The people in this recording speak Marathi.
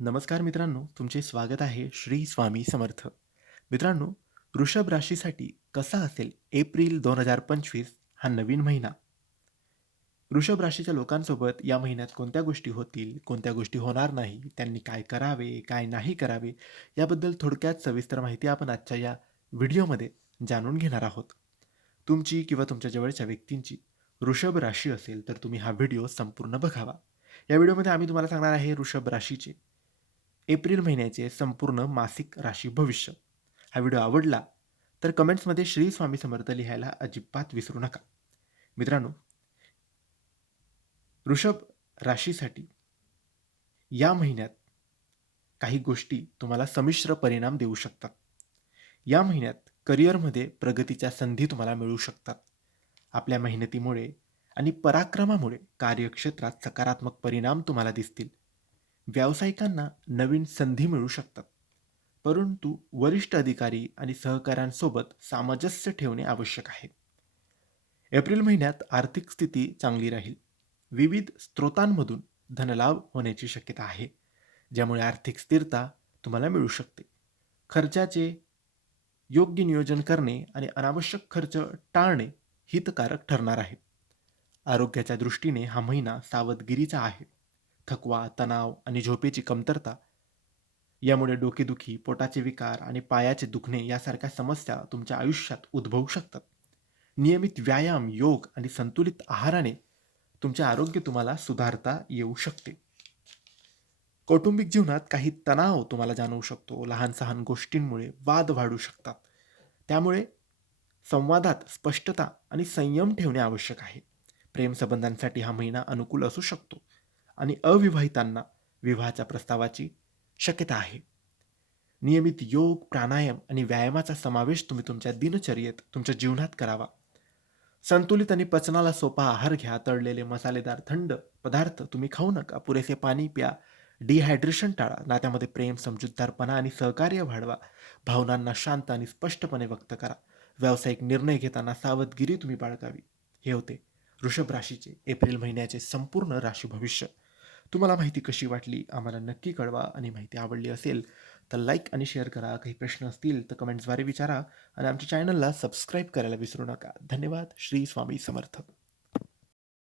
नमस्कार मित्रांनो, तुमचे स्वागत आहे श्री स्वामी समर्थ. मित्रांनो, वृषभ राशीसाठी कसा असेल एप्रिल 2025 हा नवीन महिना? वृषभ राशीच्या लोकांसोबत या महिन्यात कोणत्या गोष्टी होतील, कोणत्या गोष्टी होणार नाही, त्यांनी काय करावे, काय नाही करावे, याबद्दल थोडक्यात सविस्तर माहिती आपण आजच्या या व्हिडिओमध्ये जाणून घेणार आहोत. तुमची किंवा तुमच्या जवळच्या व्यक्तींची वृषभ राशी असेल, तर तुम्ही हा व्हिडिओ संपूर्ण बघावा. या व्हिडिओमध्ये आम्ही तुम्हाला सांगणार आहे वृषभ राशीचे एप्रिल महिन्याचे संपूर्ण मासिक राशी भविष्य. हा व्हिडिओ आवडला तर कमेंट्समध्ये श्री स्वामी समर्थ लिहायला अजिबात विसरू नका. मित्रांनो, ऋषभ राशीसाठी या महिन्यात काही गोष्टी तुम्हाला संमिश्र परिणाम देऊ शकतात. या महिन्यात करिअरमध्ये प्रगतीच्या संधी तुम्हाला मिळू शकतात. आपल्या मेहनतीमुळे आणि पराक्रमामुळे कार्यक्षेत्रात सकारात्मक परिणाम तुम्हाला दिसतील. व्यावसायिकांना नवीन संधी मिळू शकतात. परंतु वरिष्ठ अधिकारी आणि सहकाऱ्यांसोबत सामंजस्य ठेवणे आवश्यक आहे. एप्रिल महिन्यात आर्थिक स्थिती चांगली राहील. विविध स्रोतांमधून धनलाभ होण्याची शक्यता आहे, ज्यामुळे आर्थिक स्थिरता तुम्हाला मिळू शकते. खर्चाचे योग्य नियोजन करणे आणि अनावश्यक खर्च टाळणे हितकारक ठरणार आहे. आरोग्याच्या दृष्टीने हा महिना सावधगिरीचा आहे. थकवा, तणाव आणि झोपेची कमतरता यामुळे डोकेदुखी, पोटाचे विकार आणि पायाचे दुखणे यासारख्या समस्या तुमच्या आयुष्यात उद्भवू शकतात. नियमित व्यायाम, योग आणि संतुलित आहाराने तुमचे आरोग्य तुम्हाला सुधारता येऊ शकते. कौटुंबिक जीवनात काही तणाव तुम्हाला जाणवू शकतो. लहान-सहान गोष्टींमुळे वाद वाढू शकतात. त्यामुळे संवादात स्पष्टता आणि संयम ठेवणे आवश्यक आहे. प्रेमसंबंधांसाठी हा महिना अनुकूल असू शकतो आणि अविवाहितांना विवाहाच्या प्रस्तावाची शक्यता आहे. नियमित योग, प्राणायाम आणि व्यायामाचा समावेश तुम्ही तुमच्या दिनचर्येत, तुमच्या जीवनात करावा. संतुलित आणि पचनाला सोपा आहार घ्या. तळलेले, मसालेदार, थंड पदार्थ तुम्ही खाऊ नका. पुरेसे पाणी प्या. डिहायड्रेशन टाळा. नात्यामध्ये प्रेम, समजूतदारपणा आणि सहकार्य वाढवा. भावनांना शांत आणि स्पष्टपणे व्यक्त करा. व्यावसायिक निर्णय घेताना सावधगिरी तुम्ही बाळगावी. हे होते वृषभ राशीचे एप्रिल महिन्याचे संपूर्ण राशी भविष्य. तुम्हाला माहिती कशी वाटली आम्हाला नक्की कळवा आणि माहिती आवडली असेल तर लाईक आणि शेअर करा. काही प्रश्न असतील तर कमेंट्सद्वारे विचारा आणि आमच्या चॅनलला सबस्क्राईब करायला विसरू नका. धन्यवाद. श्री स्वामी समर्थ.